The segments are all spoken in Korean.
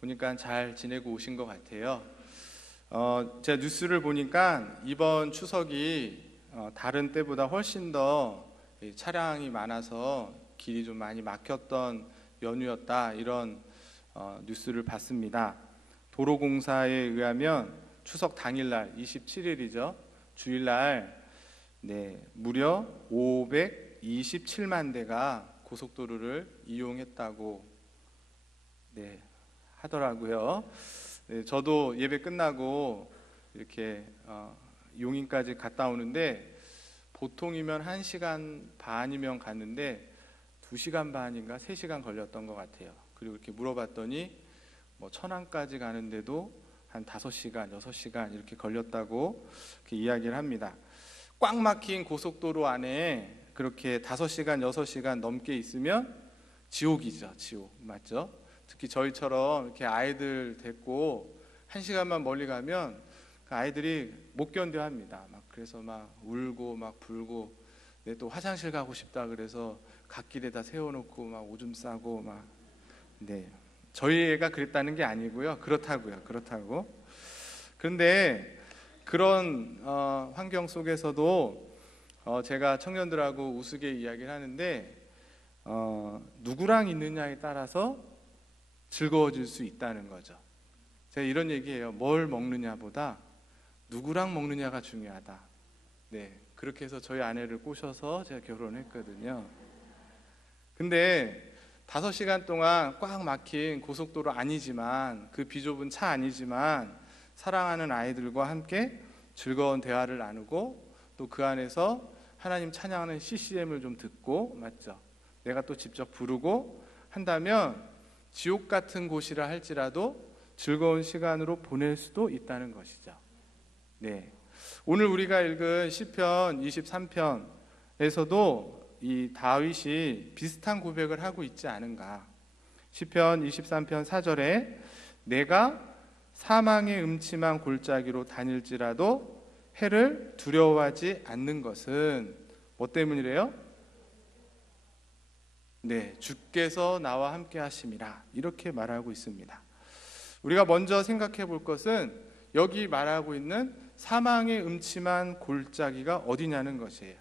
보니까 잘 지내고 오신 것 같아요. 제가 뉴스를 보니까 이번 추석이 다른 때보다 훨씬 더 차량이 많아서 길이 좀 많이 막혔던 연휴였다, 이런 뉴스를 봤습니다. 도로공사에 의하면 추석 당일날 27일이죠. 주일날 무려 527만 대가 고속도로를 이용했다고 하더라고요. 저도 예배 끝나고 이렇게 용인까지 갔다 오는데 보통이면 1시간 반이면 갔는데 2시간 반인가 3시간 걸렸던 것 같아요. 그리고 이렇게 물어봤더니 천안까지 가는데도 한 5시간, 6시간 이렇게 걸렸다고 이렇게 이야기를 합니다. 꽉 막힌 고속도로 안에 그렇게 5시간, 6시간 넘게 있으면 지옥이죠. 지옥. 맞죠? 특히 저희처럼 이렇게 아이들 데리고 1시간만 멀리 가면 그 아이들이 못 견뎌 합니다. 그래서 막 울고 막 불고, 또 화장실 가고 싶다 그래서 갓길에다 세워놓고 막 오줌 싸고 막. 저희 애가 그랬다는 게 아니고요. 그렇다고. 그런데 그런 환경 속에서도 제가 청년들하고 우스개 이야기를 하는데 누구랑 있느냐에 따라서 즐거워질 수 있다는 거죠. 제가 이런 얘기해요. 뭘 먹느냐보다 누구랑 먹느냐가 중요하다. 그렇게 해서 저희 아내를 꼬셔서 제가 결혼했거든요. 근데 5시간 동안 꽉 막힌 고속도로 아니지만, 그 비좁은 차 아니지만 사랑하는 아이들과 함께 즐거운 대화를 나누고, 또 그 안에서 하나님 찬양하는 CCM을 좀 듣고, 맞죠? 내가 또 직접 부르고 한다면 지옥 같은 곳이라 할지라도 즐거운 시간으로 보낼 수도 있다는 것이죠. 오늘 우리가 읽은 시편 23편에서도 이 다윗이 비슷한 고백을 하고 있지 않은가. 시편 23편 4절에 내가 사망의 음침한 골짜기로 다닐지라도 해를 두려워하지 않는 것은 뭐 때문이래요? 주께서 나와 함께 하심이라, 이렇게 말하고 있습니다. 우리가 먼저 생각해 볼 것은 여기 말하고 있는 사망의 음침한 골짜기가 어디냐는 것이에요.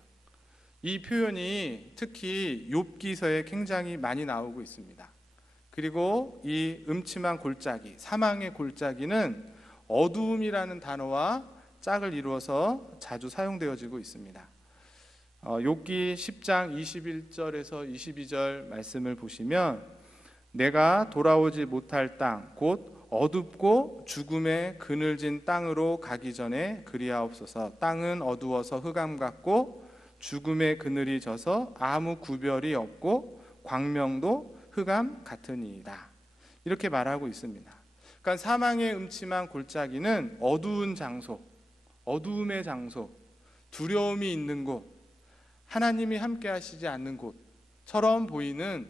이 표현이 특히 욥기서에 굉장히 많이 나오고 있습니다. 그리고 이 음침한 골짜기, 사망의 골짜기는 어두움이라는 단어와 짝을 이루어서 자주 사용되어지고 있습니다. 욥기 10장 21절에서 22절 말씀을 보시면 내가 돌아오지 못할 땅, 곧 어둡고 죽음의 그늘진 땅으로 가기 전에 그리하옵소서. 땅은 어두워서 흑암 같고 죽음의 그늘이 져서 아무 구별이 없고 광명도 흑암 같으니이다. 이렇게 말하고 있습니다. 그러니까 사망의 음침한 골짜기는 어두운 장소, 어두움의 장소, 두려움이 있는 곳, 하나님이 함께 하시지 않는 곳처럼 보이는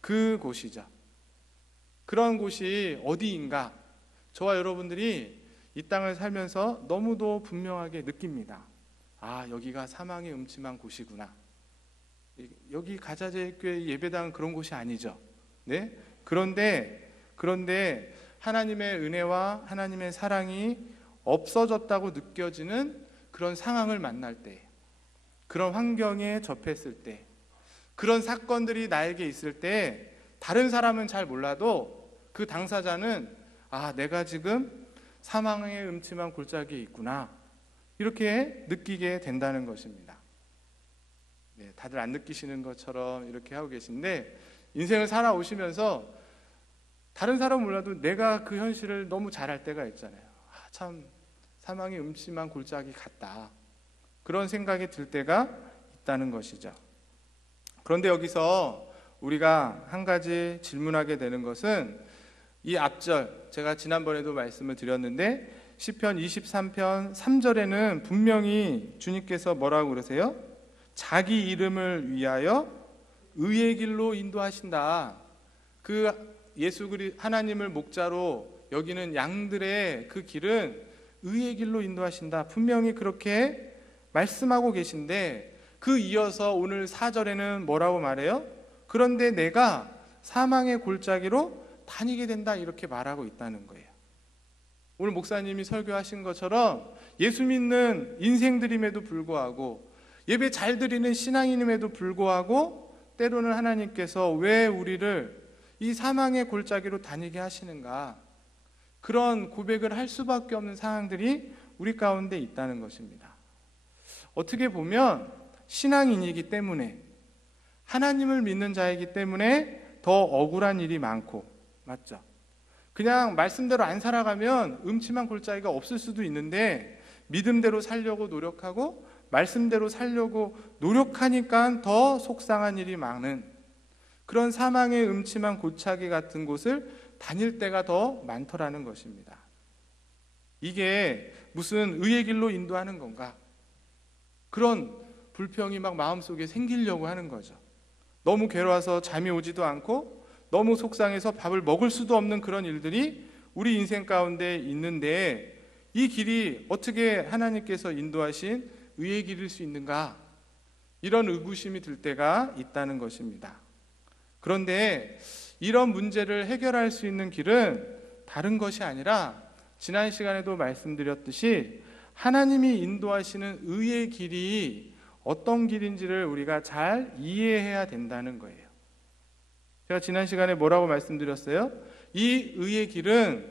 그 곳이죠. 그런 곳이 어디인가? 저와 여러분들이 이 땅을 살면서 너무도 분명하게 느낍니다. 여기가 사망의 음침한 곳이구나. 여기 가자제교회 예배당은 그런 곳이 아니죠. 그런데 하나님의 은혜와 하나님의 사랑이 없어졌다고 느껴지는 그런 상황을 만날 때, 그런 환경에 접했을 때, 그런 사건들이 나에게 있을 때 다른 사람은 잘 몰라도 그 당사자는 내가 지금 사망의 음침한 골짜기에 있구나, 이렇게 느끼게 된다는 것입니다. 다들 안 느끼시는 것처럼 이렇게 하고 계신데, 인생을 살아오시면서 다른 사람은 몰라도 내가 그 현실을 너무 잘할 때가 있잖아요. 참 사망의 음침한 골짜기 같다, 그런 생각이 들 때가 있다는 것이죠. 그런데 여기서 우리가 한 가지 질문하게 되는 것은 이 앞절, 제가 지난번에도 말씀을 드렸는데 시편 23편 3절에는 분명히 주님께서 뭐라고 그러세요? 자기 이름을 위하여 의의 길로 인도하신다. 그 하나님을 목자로 여기는 양들의 그 길은 의의 길로 인도하신다, 분명히 그렇게 말씀하고 계신데, 그 이어서 오늘 4절에는 뭐라고 말해요? 그런데 내가 사망의 골짜기로 다니게 된다 이렇게 말하고 있다는 거예요. 오늘 목사님이 설교하신 것처럼 예수 믿는 인생들임에도 불구하고 예배 잘 드리는 신앙인임에도 불구하고 때로는 하나님께서 왜 우리를 이 사망의 골짜기로 다니게 하시는가, 그런 고백을 할 수밖에 없는 상황들이 우리 가운데 있다는 것입니다. 어떻게 보면 신앙인이기 때문에, 하나님을 믿는 자이기 때문에 더 억울한 일이 많고, 맞죠? 그냥 말씀대로 안 살아가면 음침한 골짜기가 없을 수도 있는데 믿음대로 살려고 노력하고 말씀대로 살려고 노력하니까 더 속상한 일이 많은 그런 사망의 음침한 골짜기 같은 곳을 다닐 때가 더 많더라는 것입니다. 이게 무슨 의의 길로 인도하는 건가? 그런 불평이 막 마음속에 생기려고 하는 거죠. 너무 괴로워서 잠이 오지도 않고 너무 속상해서 밥을 먹을 수도 없는 그런 일들이 우리 인생 가운데 있는데, 이 길이 어떻게 하나님께서 인도하신 의의 길일 수 있는가? 이런 의구심이 들 때가 있다는 것입니다. 그런데 이런 문제를 해결할 수 있는 길은 다른 것이 아니라 지난 시간에도 말씀드렸듯이 하나님이 인도하시는 의의 길이 어떤 길인지를 우리가 잘 이해해야 된다는 거예요. 제가 지난 시간에 뭐라고 말씀드렸어요? 이 의의 길은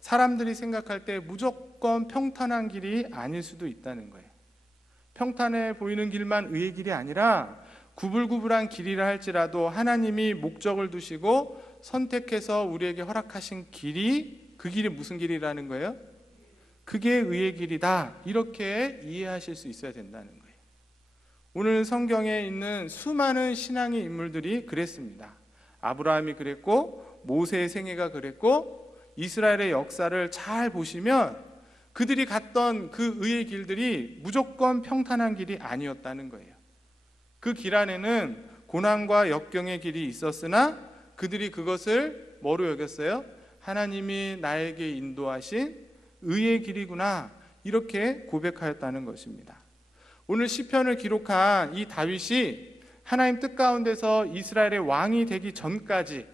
사람들이 생각할 때 무조건 평탄한 길이 아닐 수도 있다는 거예요. 평탄해 보이는 길만 의의 길이 아니라 구불구불한 길이라 할지라도 하나님이 목적을 두시고 선택해서 우리에게 허락하신 길이, 그 길이 무슨 길이라는 거예요? 그게 의의 길이다, 이렇게 이해하실 수 있어야 된다는 거예요. 오늘 성경에 있는 수많은 신앙의 인물들이 그랬습니다. 아브라함이 그랬고 모세의 생애가 그랬고 이스라엘의 역사를 잘 보시면 그들이 갔던 그 의의 길들이 무조건 평탄한 길이 아니었다는 거예요. 그 길 안에는 고난과 역경의 길이 있었으나 그들이 그것을 뭐로 여겼어요? 하나님이 나에게 인도하신 의의 길이구나, 이렇게 고백하였다는 것입니다. 오늘 시편을 기록한 이 다윗이 하나님 뜻 가운데서 이스라엘의 왕이 되기 전까지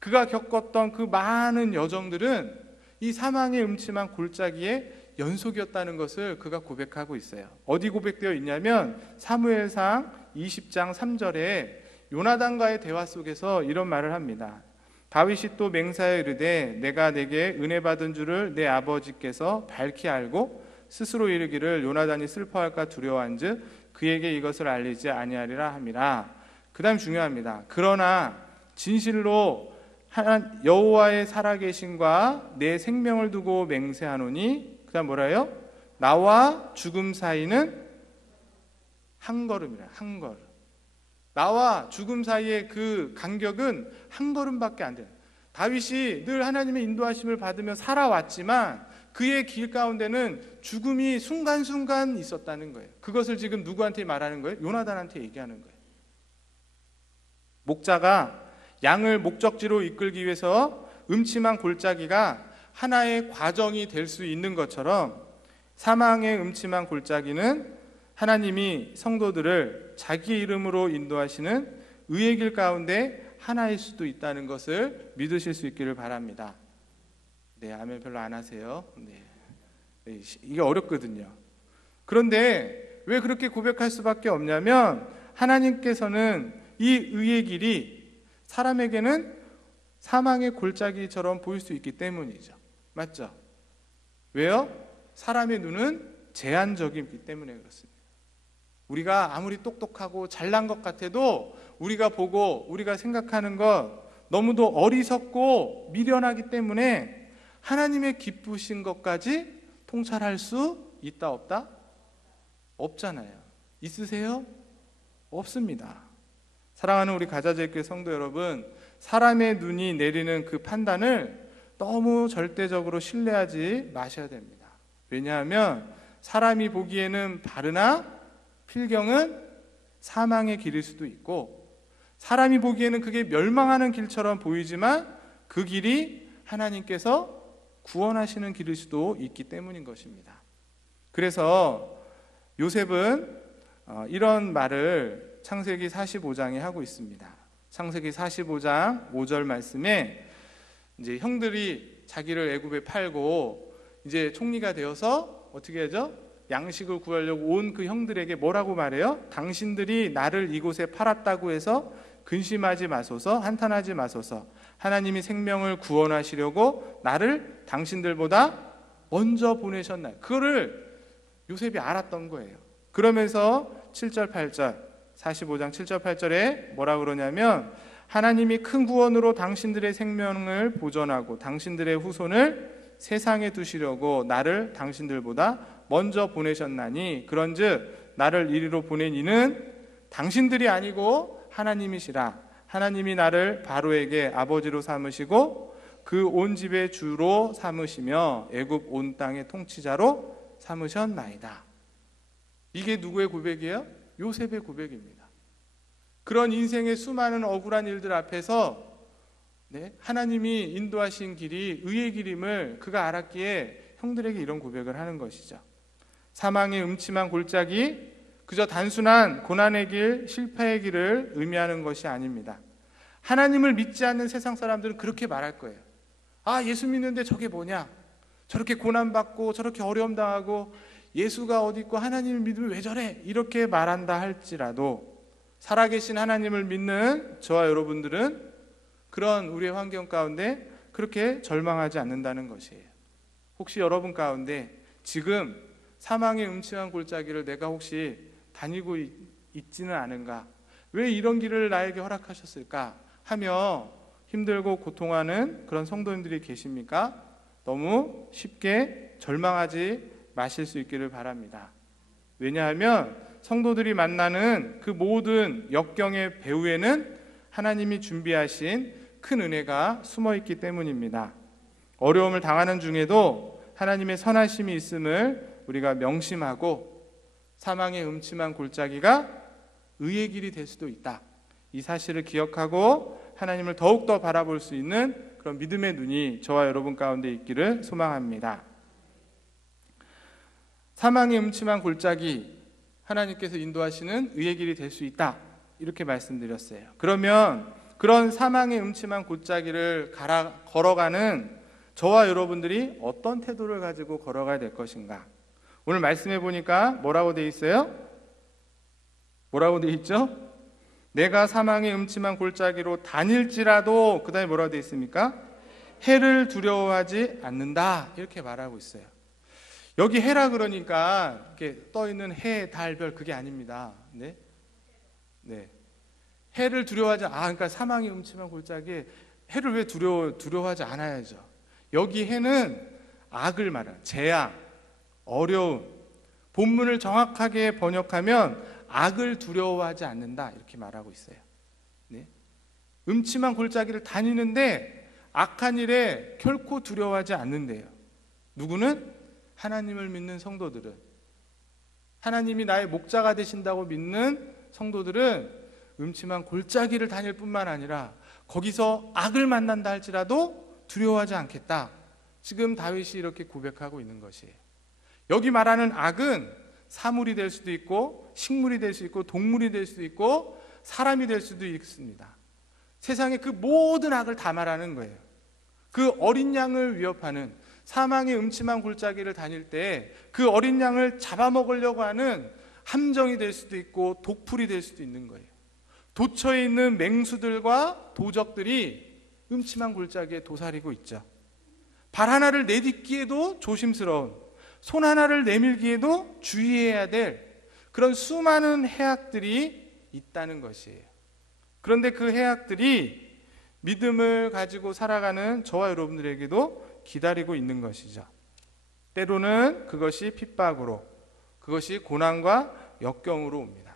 그가 겪었던 그 많은 여정들은 이 사망의 음침한 골짜기의 연속이었다는 것을 그가 고백하고 있어요. 어디 고백되어 있냐면 사무엘상 20장 3절에 요나단과의 대화 속에서 이런 말을 합니다. 다윗이 또 맹세하여 이르되 내가 내게 은혜 받은 줄을 내 아버지께서 밝히 알고 스스로 이르기를 요나단이 슬퍼할까 두려워한즉 그에게 이것을 알리지 아니하리라 함이라. 그 다음 중요합니다. 그러나 진실로 여호와의 살아계심과 내 생명을 두고 맹세하노니, 그 다음 뭐라요? 나와 죽음 사이는 한 걸음이라. 한 걸음. 나와 죽음 사이의 그 간격은 한 걸음밖에 안 돼요. 다윗이 늘 하나님의 인도하심을 받으며 살아왔지만 그의 길 가운데는 죽음이 순간순간 있었다는 거예요. 그것을 지금 누구한테 말하는 거예요? 요나단한테 얘기하는 거예요. 목자가 양을 목적지로 이끌기 위해서 음침한 골짜기가 하나의 과정이 될 수 있는 것처럼 사망의 음침한 골짜기는 하나님이 성도들을 자기 이름으로 인도하시는 의의 길 가운데 하나일 수도 있다는 것을 믿으실 수 있기를 바랍니다. 네, 아멘 별로 안 하세요. 네. 이게 어렵거든요. 그런데 왜 그렇게 고백할 수밖에 없냐면 하나님께서는 이 의의 길이 사람에게는 사망의 골짜기처럼 보일 수 있기 때문이죠. 맞죠? 왜요? 사람의 눈은 제한적이기 때문에 그렇습니다. 우리가 아무리 똑똑하고 잘난 것 같아도 우리가 보고 우리가 생각하는 것 너무도 어리석고 미련하기 때문에 하나님의 기쁘신 것까지 통찰할 수 있다 없다? 없잖아요. 있으세요? 없습니다. 사랑하는 우리 가자제일교회 성도 여러분, 사람의 눈이 내리는 그 판단을 너무 절대적으로 신뢰하지 마셔야 됩니다. 왜냐하면 사람이 보기에는 바르나 필경은 사망의 길일 수도 있고, 사람이 보기에는 그게 멸망하는 길처럼 보이지만 그 길이 하나님께서 구원하시는 길일 수도 있기 때문인 것입니다. 그래서 요셉은 이런 말을 창세기 45장에 하고 있습니다. 창세기 45장 5절 말씀에 이제 형들이 자기를 애굽에 팔고 이제 총리가 되어서 어떻게 하죠? 양식을 구하려고 온 그 형들에게 뭐라고 말해요? 당신들이 나를 이곳에 팔았다고 해서 근심하지 마소서, 한탄하지 마소서. 하나님이 생명을 구원하시려고 나를 당신들보다 먼저 보내셨나요? 그거를 요셉이 알았던 거예요. 그러면서 7절 8절 45장 7절 8절에 뭐라 그러냐면 하나님이 큰 구원으로 당신들의 생명을 보존하고 당신들의 후손을 세상에 두시려고 나를 당신들보다 먼저 보내셨나니 그런즉 나를 이리로 보낸 이는 당신들이 아니고 하나님이시라. 하나님이 나를 바로에게 아버지로 삼으시고 그 온 집의 주로 삼으시며 애굽 온 땅의 통치자로 삼으셨나이다. 이게 누구의 고백이에요? 요셉의 고백입니다. 그런 인생의 수많은 억울한 일들 앞에서 하나님이 인도하신 길이 의의 길임을 그가 알았기에 형들에게 이런 고백을 하는 것이죠. 사망의 음침한 골짜기 그저 단순한 고난의 길, 실패의 길을 의미하는 것이 아닙니다. 하나님을 믿지 않는 세상 사람들은 그렇게 말할 거예요. 아, 예수 믿는데 저게 뭐냐? 저렇게 고난받고 저렇게 어려움 당하고 예수가 어디 있고 하나님을 믿으면 왜 저래? 이렇게 말한다 할지라도 살아계신 하나님을 믿는 저와 여러분들은 그런 우리의 환경 가운데 그렇게 절망하지 않는다는 것이에요. 혹시 여러분 가운데 지금 사망의 음침한 골짜기를 내가 혹시 다니고 있지는 않은가? 왜 이런 길을 나에게 허락하셨을까? 하며 힘들고 고통하는 그런 성도님들이 계십니까? 너무 쉽게 절망하지 마실 수 있기를 바랍니다. 왜냐하면 성도들이 만나는 그 모든 역경의 배후에는 하나님이 준비하신 큰 은혜가 숨어 있기 때문입니다. 어려움을 당하는 중에도 하나님의 선하심이 있음을 우리가 명심하고 사망의 음침한 골짜기가 의의 길이 될 수도 있다. 이 사실을 기억하고 하나님을 더욱더 바라볼 수 있는 그런 믿음의 눈이 저와 여러분 가운데 있기를 소망합니다. 사망의 음침한 골짜기 하나님께서 인도하시는 의의 길이 될 수 있다. 이렇게 말씀드렸어요. 그러면 그런 사망의 음침한 골짜기를 걸어가는 저와 여러분들이 어떤 태도를 가지고 걸어가야 될 것인가? 오늘 말씀해 보니까 뭐라고 돼 있어요? 뭐라고 돼 있죠? 내가 사망의 음침한 골짜기로 다닐지라도 그 다음에 뭐라고 돼 있습니까? 해를 두려워하지 않는다 이렇게 말하고 있어요. 여기 해라 그러니까 이렇게 떠 있는 해, 달, 별 그게 아닙니다. 네. 해를 두려워하지 그러니까 사망의 음침한 골짜기에 해를 왜 두려워하지 않아야죠. 여기 해는 악을 말하는 재앙, 어려움. 본문을 정확하게 번역하면 악을 두려워하지 않는다 이렇게 말하고 있어요. 네? 음침한 골짜기를 다니는데 악한 일에 결코 두려워하지 않는데요. 누구는? 하나님을 믿는 성도들은, 하나님이 나의 목자가 되신다고 믿는 성도들은 음침한 골짜기를 다닐 뿐만 아니라 거기서 악을 만난다 할지라도 두려워하지 않겠다. 지금 다윗이 이렇게 고백하고 있는 것이에요. 여기 말하는 악은 사물이 될 수도 있고 식물이 될 수 있고 동물이 될 수도 있고 사람이 될 수도 있습니다. 세상의 그 모든 악을 다 말하는 거예요. 그 어린 양을 위협하는 사망의 음침한 골짜기를 다닐 때 그 어린 양을 잡아먹으려고 하는 함정이 될 수도 있고 독풀이 될 수도 있는 거예요. 도처에 있는 맹수들과 도적들이 음침한 골짜기에 도사리고 있죠. 발 하나를 내딛기에도 조심스러운, 손 하나를 내밀기에도 주의해야 될 그런 수많은 해악들이 있다는 것이에요. 그런데 그 해악들이 믿음을 가지고 살아가는 저와 여러분들에게도 기다리고 있는 것이죠. 때로는 그것이 핍박으로, 그것이 고난과 역경으로 옵니다.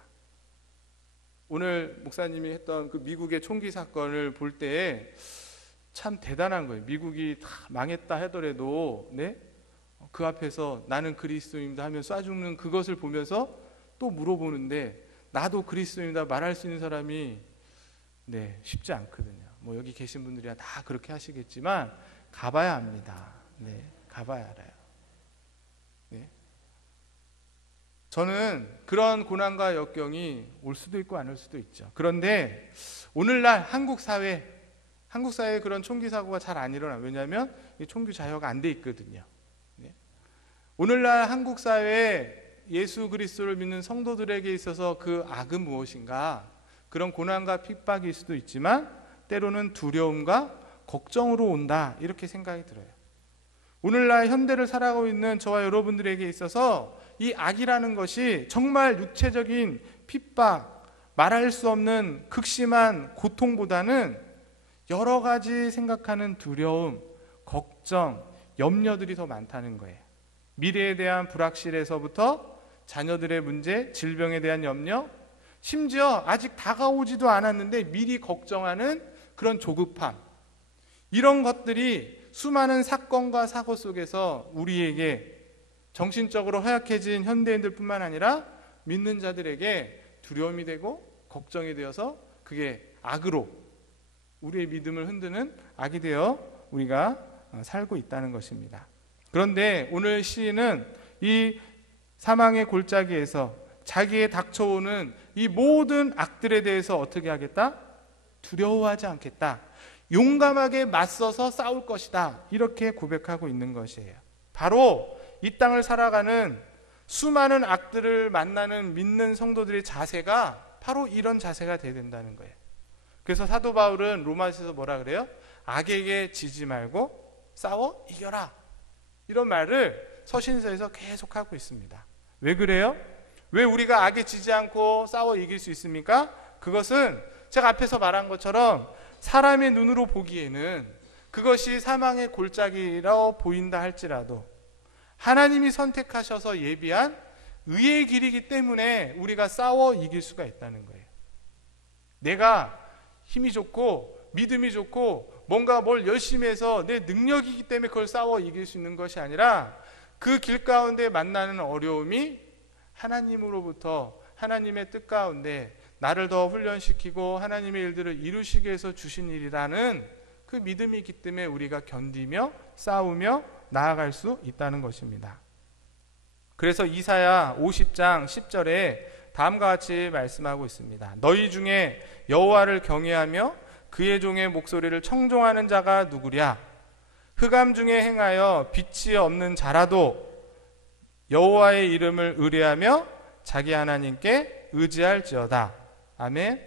오늘 목사님이 했던 그 미국의 총기 사건을 볼 때에 참 대단한 거예요. 미국이 다 망했다 하더라도 그 앞에서 나는 그리스도인이다 하면 쏴 죽는 그것을 보면서 또 물어보는데 나도 그리스도인이다 말할 수 있는 사람이 쉽지 않거든요. 뭐 여기 계신 분들이야 다 그렇게 하시겠지만 가봐야 합니다. 가봐야 알아요. 저는 그런 고난과 역경이 올 수도 있고 안 올 수도 있죠. 그런데 오늘날 한국 사회 한국 사회에 그런 총기 사고가 잘 안 일어나요. 왜냐하면 이 총기 자유가 안 돼 있거든요. 네. 오늘날 한국 사회에 예수 그리스도를 믿는 성도들에게 있어서 그 악은 무엇인가? 그런 고난과 핍박일 수도 있지만 때로는 두려움과 걱정으로 온다, 이렇게 생각이 들어요. 오늘날 현대를 살아가고 있는 저와 여러분들에게 있어서 이 악이라는 것이 정말 육체적인 핍박, 말할 수 없는 극심한 고통보다는 여러 가지 생각하는 두려움, 걱정, 염려들이 더 많다는 거예요. 미래에 대한 불확실에서부터 자녀들의 문제, 질병에 대한 염려, 심지어 아직 다가오지도 않았는데 미리 걱정하는 그런 조급함, 이런 것들이 수많은 사건과 사고 속에서 우리에게 정신적으로 허약해진 현대인들 뿐만 아니라 믿는 자들에게 두려움이 되고 걱정이 되어서 그게 악으로, 우리의 믿음을 흔드는 악이 되어 우리가 살고 있다는 것입니다. 그런데 오늘 시인은 이 사망의 골짜기에서 자기에 닥쳐오는 이 모든 악들에 대해서 어떻게 하겠다? 두려워하지 않겠다. 용감하게 맞서서 싸울 것이다. 이렇게 고백하고 있는 것이에요. 바로 이 땅을 살아가는 수많은 악들을 만나는 믿는 성도들의 자세가 바로 이런 자세가 돼야 된다는 거예요. 그래서 사도 바울은 로마서에서 뭐라 그래요? 악에게 지지 말고 싸워 이겨라. 이런 말을 서신서에서 계속하고 있습니다. 왜 그래요? 왜 우리가 악에 지지 않고 싸워 이길 수 있습니까? 그것은 제가 앞에서 말한 것처럼 사람의 눈으로 보기에는 그것이 사망의 골짜기라고 보인다 할지라도 하나님이 선택하셔서 예비한 의의 길이기 때문에 우리가 싸워 이길 수가 있다는 거예요. 내가 힘이 좋고 믿음이 좋고 뭔가 뭘 열심히 해서 내 능력이기 때문에 그걸 싸워 이길 수 있는 것이 아니라 그 길 가운데 만나는 어려움이 하나님으로부터 하나님의 뜻 가운데 나를 더 훈련시키고 하나님의 일들을 이루시기 위해서 주신 일이라는 그 믿음이 있기 때문에 우리가 견디며 싸우며 나아갈 수 있다는 것입니다. 그래서 이사야 50장 10절에 다음과 같이 말씀하고 있습니다. 너희 중에 여호와를 경외하며 그의 종의 목소리를 청종하는 자가 누구랴? 흑암 중에 행하여 빛이 없는 자라도 여호와의 이름을 의뢰하며 자기 하나님께 의지할지어다. 아멘.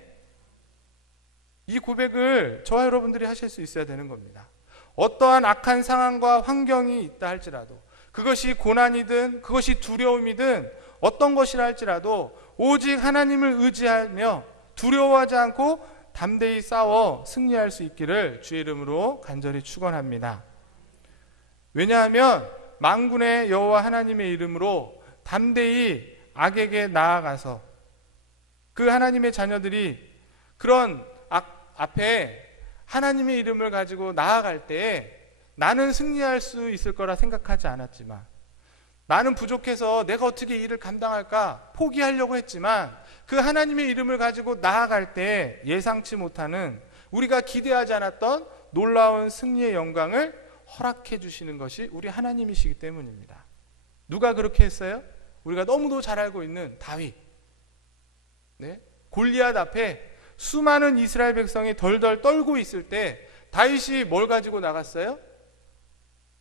이 고백을 저와 여러분들이 하실 수 있어야 되는 겁니다. 어떠한 악한 상황과 환경이 있다 할지라도, 그것이 고난이든 그것이 두려움이든 어떤 것이라 할지라도 오직 하나님을 의지하며 두려워하지 않고 담대히 싸워 승리할 수 있기를 주의 이름으로 간절히 축원합니다. 왜냐하면 만군의 여호와 하나님의 이름으로 담대히 악에게 나아가서 그 하나님의 자녀들이 그런 악 앞에 하나님의 이름을 가지고 나아갈 때 나는 승리할 수 있을 거라 생각하지 않았지만, 나는 부족해서 내가 어떻게 일을 감당할까 포기하려고 했지만, 그 하나님의 이름을 가지고 나아갈 때 예상치 못하는, 우리가 기대하지 않았던 놀라운 승리의 영광을 허락해 주시는 것이 우리 하나님이시기 때문입니다. 누가 그렇게 했어요? 우리가 너무도 잘 알고 있는 다윗. 네? 골리앗 앞에 수많은 이스라엘 백성이 덜덜 떨고 있을 때 다윗이 뭘 가지고 나갔어요?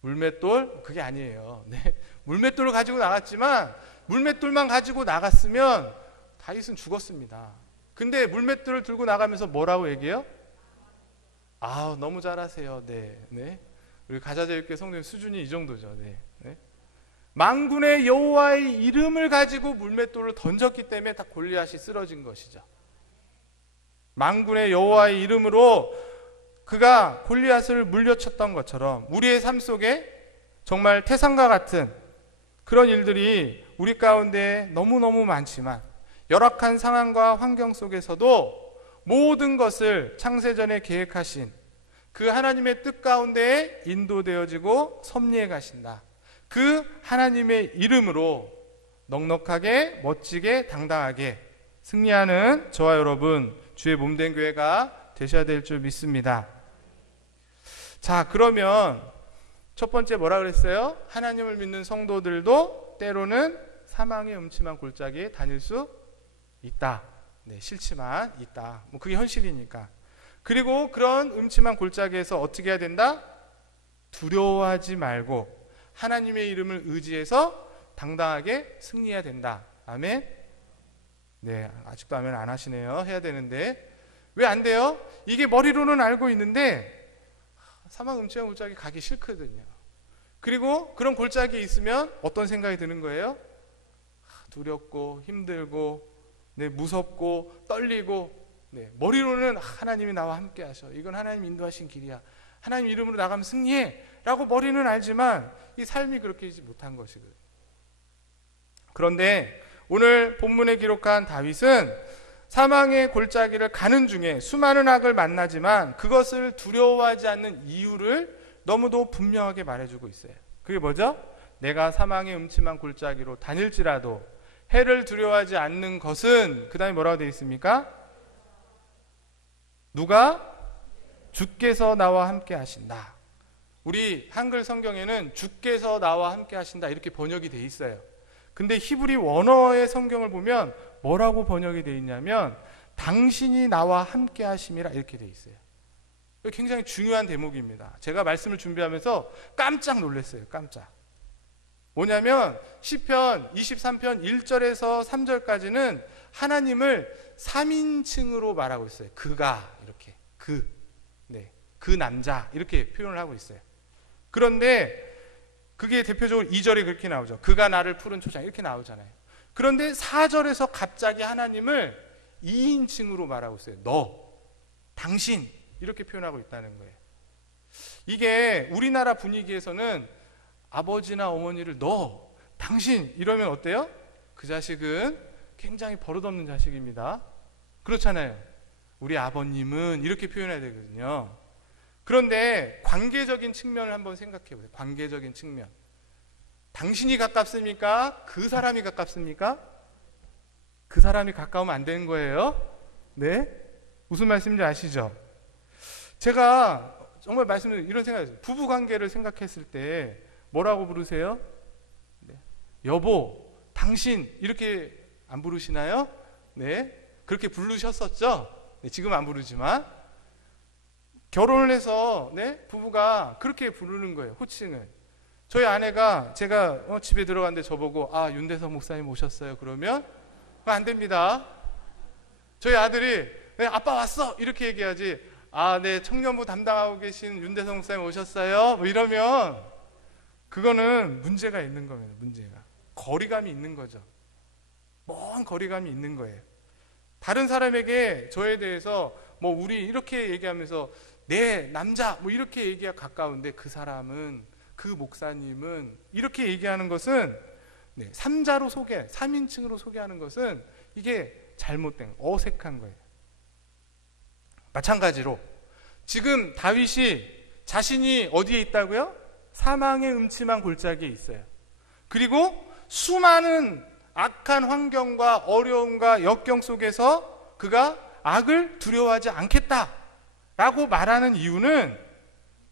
물맷돌? 그게 아니에요. 네. 물맷돌을 가지고 나갔지만 물맷돌만 가지고 나갔으면 다윗은 죽었습니다. 근데 물맷돌을 들고 나가면서 뭐라고 얘기해요? 아, 너무 잘하세요. 네, 네. 우리 가자제육회 성도님 수준이 이 정도죠. 네, 네. 만군의 여호와의 이름을 가지고 물맷돌을 던졌기 때문에 다 골리앗이 쓰러진 것이죠. 만군의 여호와의 이름으로 그가 골리앗을 물려쳤던 것처럼 우리의 삶 속에 정말 태산과 같은 그런 일들이 우리 가운데 너무너무 많지만, 열악한 상황과 환경 속에서도 모든 것을 창세전에 계획하신 그 하나님의 뜻 가운데에 인도되어지고 섭리해 가신다. 그 하나님의 이름으로 넉넉하게 멋지게 당당하게 승리하는 저와 여러분 주의 몸된 교회가 되셔야 될 줄 믿습니다. 자, 그러면 첫 번째 뭐라 그랬어요? 하나님을 믿는 성도들도 때로는 사망의 음침한 골짜기에 다닐 수 있다. 네, 싫지만 있다. 뭐 그게 현실이니까. 그리고 그런 음침한 골짜기에서 어떻게 해야 된다? 두려워하지 말고 하나님의 이름을 의지해서 당당하게 승리해야 된다. 아멘? 네, 아직도 아멘 안 하시네요. 해야 되는데. 왜 안 돼요? 이게 머리로는 알고 있는데 사막 음침한 골짜기 가기 싫거든요. 그리고 그런 골짜기에 있으면 어떤 생각이 드는 거예요? 두렵고 힘들고, 네, 무섭고 떨리고, 네, 머리로는 하나님이 나와 함께 하셔. 이건 하나님 인도하신 길이야. 하나님 이름으로 나가면 승리해. 라고 머리는 알지만 이 삶이 그렇게 되지 못한 것이거든요. 그런데 오늘 본문에 기록한 다윗은 사망의 골짜기를 가는 중에 수많은 악을 만나지만 그것을 두려워하지 않는 이유를 너무도 분명하게 말해주고 있어요. 그게 뭐죠? 내가 사망의 음침한 골짜기로 다닐지라도 해를 두려워하지 않는 것은, 그 다음에 뭐라고 되어 있습니까? 누가? 주께서 나와 함께 하신다. 우리 한글 성경에는 주께서 나와 함께 하신다 이렇게 번역이 되어 있어요. 근데 히브리 원어의 성경을 보면 뭐라고 번역이 되어 있냐면 당신이 나와 함께 하심이라 이렇게 되어 있어요. 굉장히 중요한 대목입니다. 제가 말씀을 준비하면서 깜짝 놀랐어요. 깜짝. 뭐냐면 시편 23편 1절에서 3절까지는 하나님을 3인칭으로 말하고 있어요. 그가 이렇게, 그 남자 이렇게 표현을 하고 있어요. 그런데 그게 대표적으로 2절에 그렇게 나오죠. 그가 나를 푸른 초장 이렇게 나오잖아요. 그런데 4절에서 갑자기 하나님을 2인칭으로 말하고 있어요. 너, 당신 이렇게 표현하고 있다는 거예요. 이게 우리나라 분위기에서는 아버지나 어머니를 너, 당신 이러면 어때요? 그 자식은 굉장히 버릇없는 자식입니다. 그렇잖아요. 우리 아버님은 이렇게 표현해야 되거든요. 그런데 관계적인 측면을 한번 생각해 보세요. 관계적인 측면. 당신이 가깝습니까? 그 사람이 가깝습니까? 그 사람이 가까우면 안 되는 거예요. 네? 무슨 말씀인지 아시죠? 제가 정말 말씀을 이런 생각했어요. 부부 관계를 생각했을 때 뭐라고 부르세요? 네. 여보, 당신 이렇게 안 부르시나요? 네, 그렇게 부르셨었죠? 네, 지금 안 부르지만 결혼을 해서 네, 부부가 그렇게 부르는 거예요. 호칭을. 저희 아내가 제가 집에 들어갔는데 저보고 윤대성 목사님 오셨어요. 그러면 안 됩니다. 저희 아들이 네, 아빠 왔어 이렇게 얘기하지. 네, 청년부 담당하고 계신 윤대성 목사님 오셨어요. 뭐 이러면 그거는 문제가 있는 거예요. 문제가 거리감이 있는 거죠. 먼 거리감이 있는 거예요. 다른 사람에게 저에 대해서 뭐 우리 이렇게 얘기하면서 내 남자 뭐 이렇게 얘기가 가까운데 그 사람은, 그 목사님은 이렇게 얘기하는 것은 3자로 소개, 3인칭으로 소개하는 것은 이게 잘못된, 어색한 거예요. 마찬가지로 지금 다윗이 자신이 어디에 있다고요? 사망의 음침한 골짜기에 있어요. 그리고 수많은 악한 환경과 어려움과 역경 속에서 그가 악을 두려워하지 않겠다라고 말하는 이유는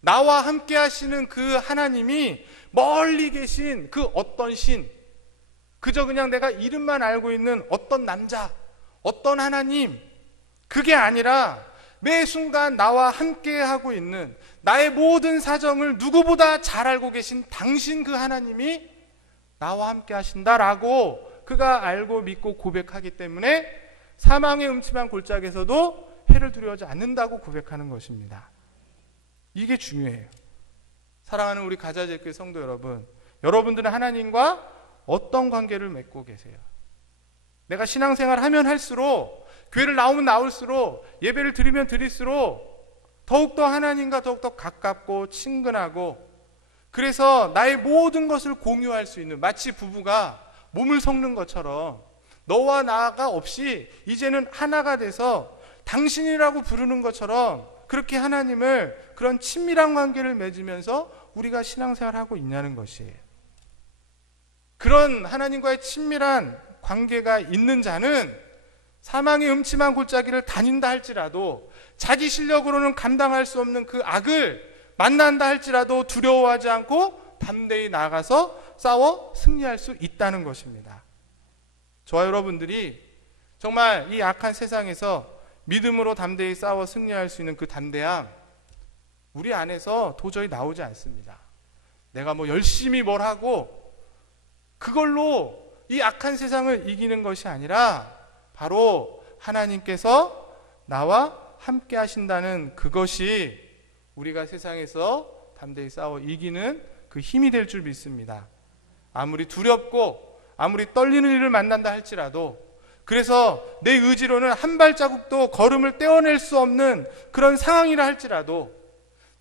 나와 함께 하시는 그 하나님이 멀리 계신 그 어떤 신, 그저 그냥 내가 이름만 알고 있는 어떤 남자, 어떤 하나님, 그게 아니라 매 순간 나와 함께 하고 있는 나의 모든 사정을 누구보다 잘 알고 계신 당신 그 하나님이 나와 함께 하신다라고 그가 알고 믿고 고백하기 때문에 사망의 음침한 골짜기에서도 해를 두려워하지 않는다고 고백하는 것입니다. 이게 중요해요. 사랑하는 우리 가자제교회 성도 여러분, 여러분들은 하나님과 어떤 관계를 맺고 계세요? 내가 신앙생활 하면 할수록, 교회를 나오면 나올수록, 예배를 드리면 드릴수록 더욱더 하나님과 더욱더 가깝고 친근하고, 그래서 나의 모든 것을 공유할 수 있는, 마치 부부가 몸을 섞는 것처럼 너와 나가 없이 이제는 하나가 돼서 당신이라고 부르는 것처럼 그렇게 하나님을, 그런 친밀한 관계를 맺으면서 우리가 신앙생활하고 있냐는 것이에요. 그런 하나님과의 친밀한 관계가 있는 자는 사망의 음침한 골짜기를 다닌다 할지라도, 자기 실력으로는 감당할 수 없는 그 악을 만난다 할지라도 두려워하지 않고 담대히 나아가서 싸워 승리할 수 있다는 것입니다. 저와 여러분들이 정말 이 악한 세상에서 믿음으로 담대히 싸워 승리할 수 있는 그 담대함, 우리 안에서 도저히 나오지 않습니다. 내가 뭐 열심히 뭘 하고 그걸로 이 악한 세상을 이기는 것이 아니라 바로 하나님께서 나와 함께 하신다는 그것이 우리가 세상에서 담대히 싸워 이기는 그 힘이 될 줄 믿습니다. 아무리 두렵고 아무리 떨리는 일을 만난다 할지라도, 그래서 내 의지로는 한 발자국도 걸음을 떼어낼 수 없는 그런 상황이라 할지라도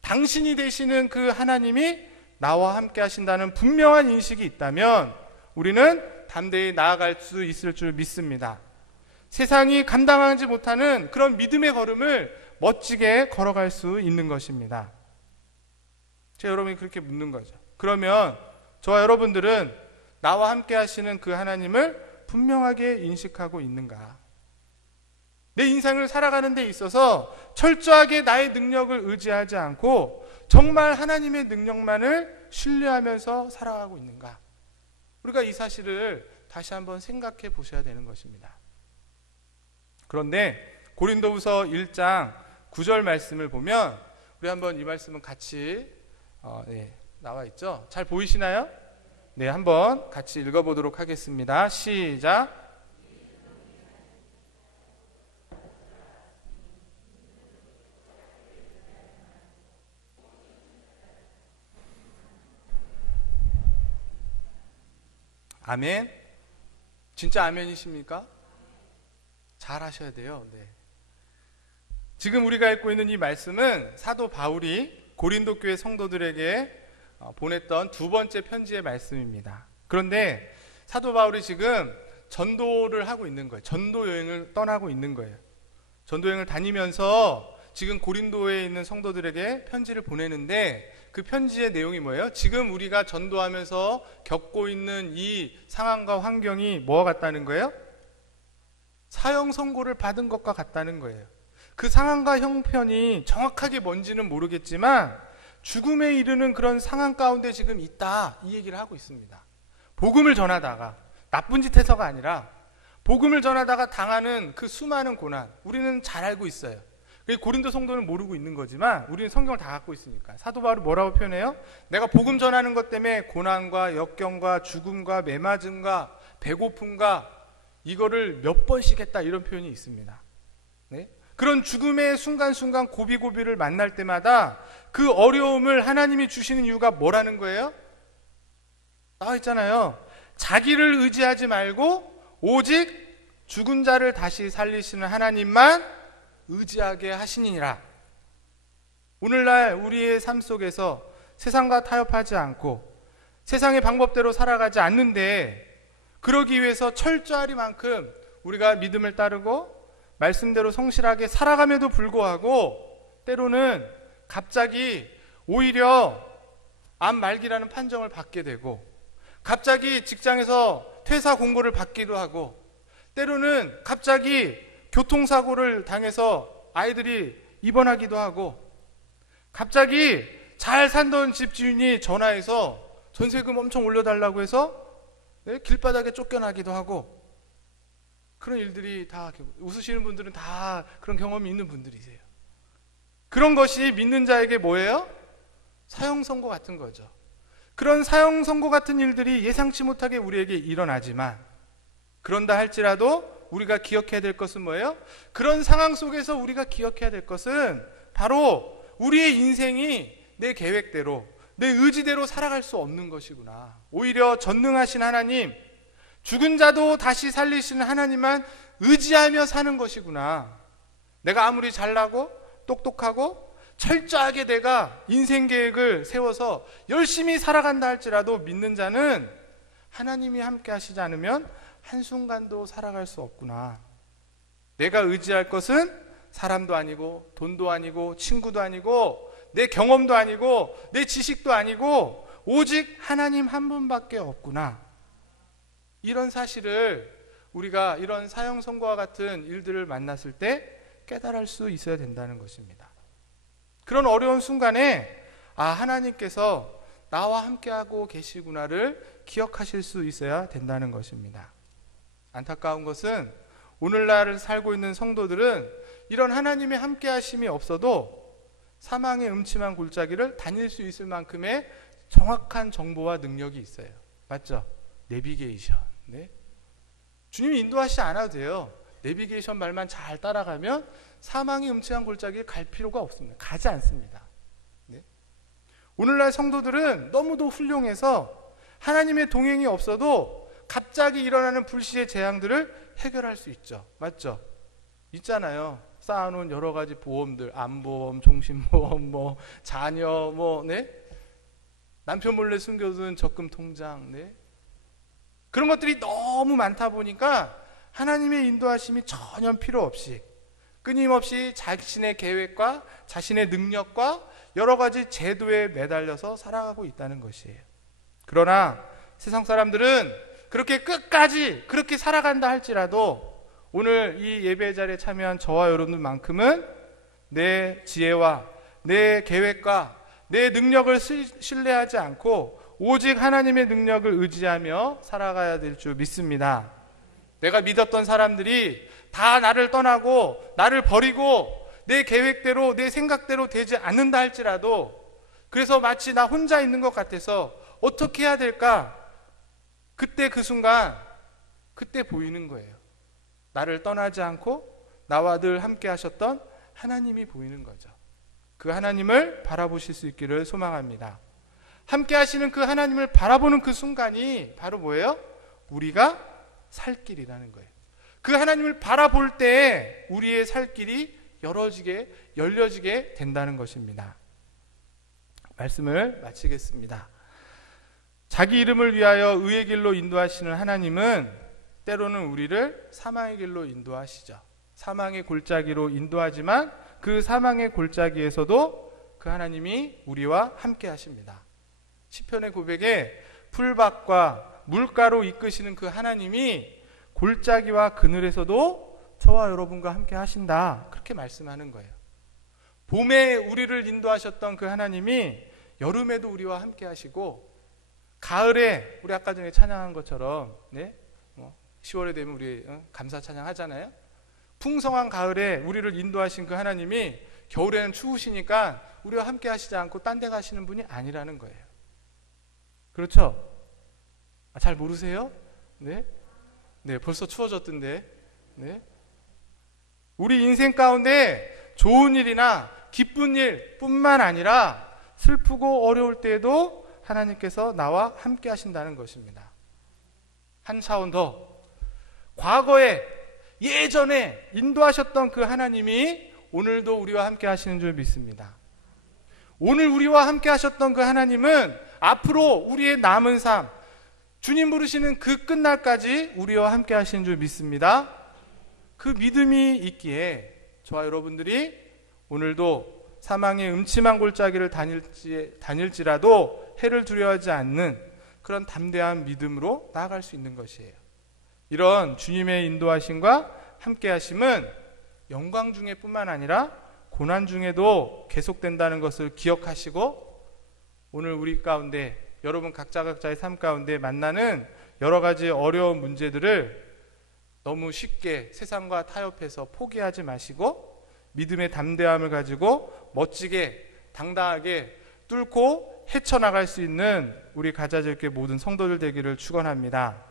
당신이 되시는 그 하나님이 나와 함께 하신다는 분명한 인식이 있다면 우리는 담대히 나아갈 수 있을 줄 믿습니다. 세상이 감당하지 못하는 그런 믿음의 걸음을 멋지게 걸어갈 수 있는 것입니다. 제가 여러분이 그렇게 묻는 거죠. 그러면 저와 여러분들은 나와 함께 하시는 그 하나님을 분명하게 인식하고 있는가? 내 인생을 살아가는 데 있어서 철저하게 나의 능력을 의지하지 않고 정말 하나님의 능력만을 신뢰하면서 살아가고 있는가? 우리가 이 사실을 다시 한번 생각해 보셔야 되는 것입니다. 그런데 고린도후서 1장 9절 말씀을 보면, 우리 한번 이 말씀은 같이 나와 있죠? 잘 보이시나요? 네, 한번 같이 읽어보도록 하겠습니다. 시작. 아멘. 진짜 아멘이십니까? 잘 하셔야 돼요. 네. 지금 우리가 읽고 있는 이 말씀은 사도 바울이 고린도 교회 성도들에게 보냈던 두 번째 편지의 말씀입니다. 그런데 사도 바울이 지금 전도를 하고 있는 거예요. 전도 여행을 떠나고 있는 거예요. 전도 여행을 다니면서 지금 고린도에 있는 성도들에게 편지를 보내는데, 그 편지의 내용이 뭐예요? 지금 우리가 전도하면서 겪고 있는 이 상황과 환경이 뭐와 같다는 거예요? 사형 선고를 받은 것과 같다는 거예요. 그 상황과 형편이 정확하게 뭔지는 모르겠지만 죽음에 이르는 그런 상황 가운데 지금 있다, 이 얘기를 하고 있습니다. 복음을 전하다가, 나쁜 짓 해서가 아니라 복음을 전하다가 당하는 그 수많은 고난, 우리는 잘 알고 있어요. 고린도 성도는 모르고 있는 거지만 우리는 성경을 다 갖고 있으니까. 사도 바울이 뭐라고 표현해요? 내가 복음 전하는 것 때문에 고난과 역경과 죽음과 매맞음과 배고픔과 이거를 몇 번씩 했다, 이런 표현이 있습니다. 네? 그런 죽음의 순간순간 고비고비를 만날 때마다 그 어려움을 하나님이 주시는 이유가 뭐라는 거예요? 나와 있잖아요. 자기를 의지하지 말고 오직 죽은 자를 다시 살리시는 하나님만 의지하게 하시니라. 오늘날 우리의 삶 속에서 세상과 타협하지 않고 세상의 방법대로 살아가지 않는데, 그러기 위해서 철저하리만큼 우리가 믿음을 따르고 말씀대로 성실하게 살아감에도 불구하고 때로는 갑자기 오히려 암 말기라는 판정을 받게 되고, 갑자기 직장에서 퇴사 공고를 받기도 하고, 때로는 갑자기 교통사고를 당해서 아이들이 입원하기도 하고, 갑자기 잘 살던 집주인이 전화해서 전세금 엄청 올려달라고 해서 길바닥에 쫓겨나기도 하고, 그런 일들이 다, 웃으시는 분들은 다 그런 경험이 있는 분들이세요. 그런 것이 믿는 자에게 뭐예요? 사형 선고 같은 거죠. 그런 사형 선고 같은 일들이 예상치 못하게 우리에게 일어나지만, 그런다 할지라도 우리가 기억해야 될 것은 뭐예요? 그런 상황 속에서 우리가 기억해야 될 것은 바로 우리의 인생이 내 계획대로, 내 의지대로 살아갈 수 없는 것이구나. 오히려 전능하신 하나님, 죽은 자도 다시 살리시는 하나님만 의지하며 사는 것이구나. 내가 아무리 잘나고 똑똑하고 철저하게 내가 인생 계획을 세워서 열심히 살아간다 할지라도 믿는 자는 하나님이 함께 하시지 않으면 한순간도 살아갈 수 없구나. 내가 의지할 것은 사람도 아니고 돈도 아니고 친구도 아니고 내 경험도 아니고 내 지식도 아니고 오직 하나님 한 분밖에 없구나. 이런 사실을 우리가 이런 사형 선고와 같은 일들을 만났을 때 깨달을 수 있어야 된다는 것입니다. 그런 어려운 순간에 하나님께서 나와 함께하고 계시구나를 기억하실 수 있어야 된다는 것입니다. 안타까운 것은 오늘날 살고 있는 성도들은 이런 하나님의 함께 하심이 없어도 사망의 음침한 골짜기를 다닐 수 있을 만큼의 정확한 정보와 능력이 있어요. 맞죠? 내비게이션. 네? 주님이 인도하시지 않아도 돼요. 내비게이션 말만 잘 따라가면 사망의 음침한 골짜기에 갈 필요가 없습니다. 가지 않습니다. 네? 오늘날 성도들은 너무도 훌륭해서 하나님의 동행이 없어도 갑자기 일어나는 불시의 재앙들을 해결할 수 있죠. 맞죠? 있잖아요. 쌓아놓은 여러 가지 보험들, 암보험, 종신보험, 자녀, 네? 남편 몰래 숨겨둔 적금 통장, 네? 그런 것들이 너무 많다 보니까 하나님의 인도하심이 전혀 필요 없이 끊임없이 자신의 계획과 자신의 능력과 여러 가지 제도에 매달려서 살아가고 있다는 것이에요. 그러나 세상 사람들은 그렇게 끝까지 그렇게 살아간다 할지라도 오늘 이 예배 자리에 참여한 저와 여러분만큼은 내 지혜와 내 계획과 내 능력을 신뢰하지 않고 오직 하나님의 능력을 의지하며 살아가야 될 줄 믿습니다. 내가 믿었던 사람들이 다 나를 떠나고 나를 버리고 내 계획대로 내 생각대로 되지 않는다 할지라도 그래서 마치 나 혼자 있는 것 같아서 어떻게 해야 될까? 그때 그 순간 그때 보이는 거예요. 나를 떠나지 않고 나와 늘 함께 하셨던 하나님이 보이는 거죠. 그 하나님을 바라보실 수 있기를 소망합니다. 함께 하시는 그 하나님을 바라보는 그 순간이 바로 뭐예요? 우리가 살 길이라는 거예요. 그 하나님을 바라볼 때 우리의 살 길이 열려지게 된다는 것입니다. 말씀을 마치겠습니다. 자기 이름을 위하여 의의 길로 인도하시는 하나님은 때로는 우리를 사망의 길로 인도하시죠. 사망의 골짜기로 인도하지만 그 사망의 골짜기에서도 그 하나님이 우리와 함께 하십니다. 시편의 고백에 풀밭과 물가로 이끄시는 그 하나님이 골짜기와 그늘에서도 저와 여러분과 함께 하신다. 그렇게 말씀하는 거예요. 봄에 우리를 인도하셨던 그 하나님이 여름에도 우리와 함께 하시고 가을에 우리 아까 전에 찬양한 것처럼 10월에 되면 우리 감사 찬양 하잖아요. 풍성한 가을에 우리를 인도하신 그 하나님이 겨울에는 추우시니까 우리와 함께 하시지 않고 딴 데 가시는 분이 아니라는 거예요. 그렇죠? 잘 모르세요? 네, 벌써 추워졌던데. 네. 우리 인생 가운데 좋은 일이나 기쁜 일 뿐만 아니라 슬프고 어려울 때에도 하나님께서 나와 함께 하신다는 것입니다. 한 차원 더 과거에 예전에 인도하셨던 그 하나님이 오늘도 우리와 함께 하시는 줄 믿습니다. 오늘 우리와 함께 하셨던 그 하나님은 앞으로 우리의 남은 삶, 주님 부르시는 그 끝날까지 우리와 함께 하시는 줄 믿습니다. 그 믿음이 있기에 저와 여러분들이 오늘도 사망의 음침한 골짜기를 다닐지라도 해를 두려워하지 않는 그런 담대한 믿음으로 나아갈 수 있는 것이에요. 이런 주님의 인도하심과 함께하심은 영광 중에 뿐만 아니라 고난 중에도 계속된다는 것을 기억하시고 오늘 우리 가운데 여러분 각자의 삶 가운데 만나는 여러 가지 어려운 문제들을 너무 쉽게 세상과 타협해서 포기하지 마시고 믿음의 담대함을 가지고 멋지게 당당하게 뚫고 헤쳐나갈 수 있는 우리 가자질교 모든 성도들 되기를 축원합니다.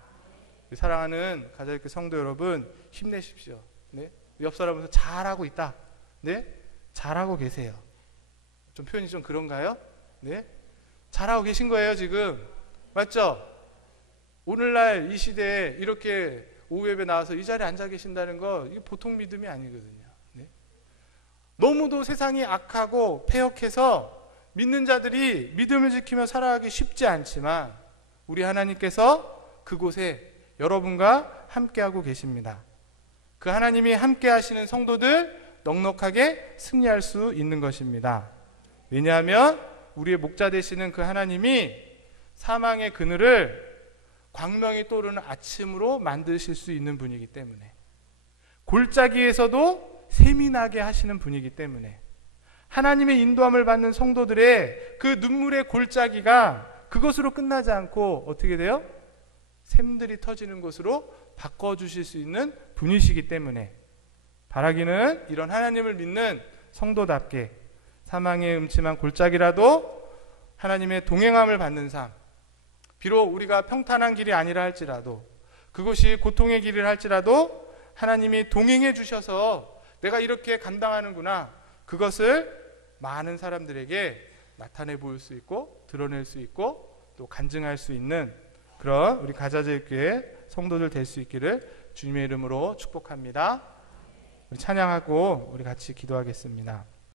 사랑하는 가자질교 성도 여러분, 힘내십시오. 네? 옆 사람은 잘하고 있다. 네? 잘하고 계세요. 좀 표현이 좀 그런가요? 네? 잘하고 계신 거예요 지금. 맞죠? 오늘날 이 시대에 이렇게 오후 예배 나와서 이 자리에 앉아 계신다는 거 이게 보통 믿음이 아니거든요. 네? 너무도 세상이 악하고 패역해서 믿는 자들이 믿음을 지키며 살아가기 쉽지 않지만 우리 하나님께서 그곳에 여러분과 함께하고 계십니다. 그 하나님이 함께 하시는 성도들 넉넉하게 승리할 수 있는 것입니다. 왜냐하면 우리의 목자 되시는 그 하나님이 사망의 그늘을 광명이 떠오르는 아침으로 만드실 수 있는 분이기 때문에 골짜기에서도 샘이 나게 하시는 분이기 때문에 하나님의 인도함을 받는 성도들의 그 눈물의 골짜기가 그것으로 끝나지 않고 어떻게 돼요? 샘들이 터지는 곳으로 바꿔주실 수 있는 분이시기 때문에 바라기는 이런 하나님을 믿는 성도답게 사망의 음침한 골짜기라도 하나님의 동행함을 받는 삶, 비록 우리가 평탄한 길이 아니라 할지라도, 그것이 고통의 길이라 할지라도 하나님이 동행해 주셔서 내가 이렇게 감당하는구나, 그것을 많은 사람들에게 나타내 보일 수 있고 드러낼 수 있고 또 간증할 수 있는 그런 우리 가자제일교회 성도들 될 수 있기를 주님의 이름으로 축복합니다. 우리 찬양하고 우리 같이 기도하겠습니다.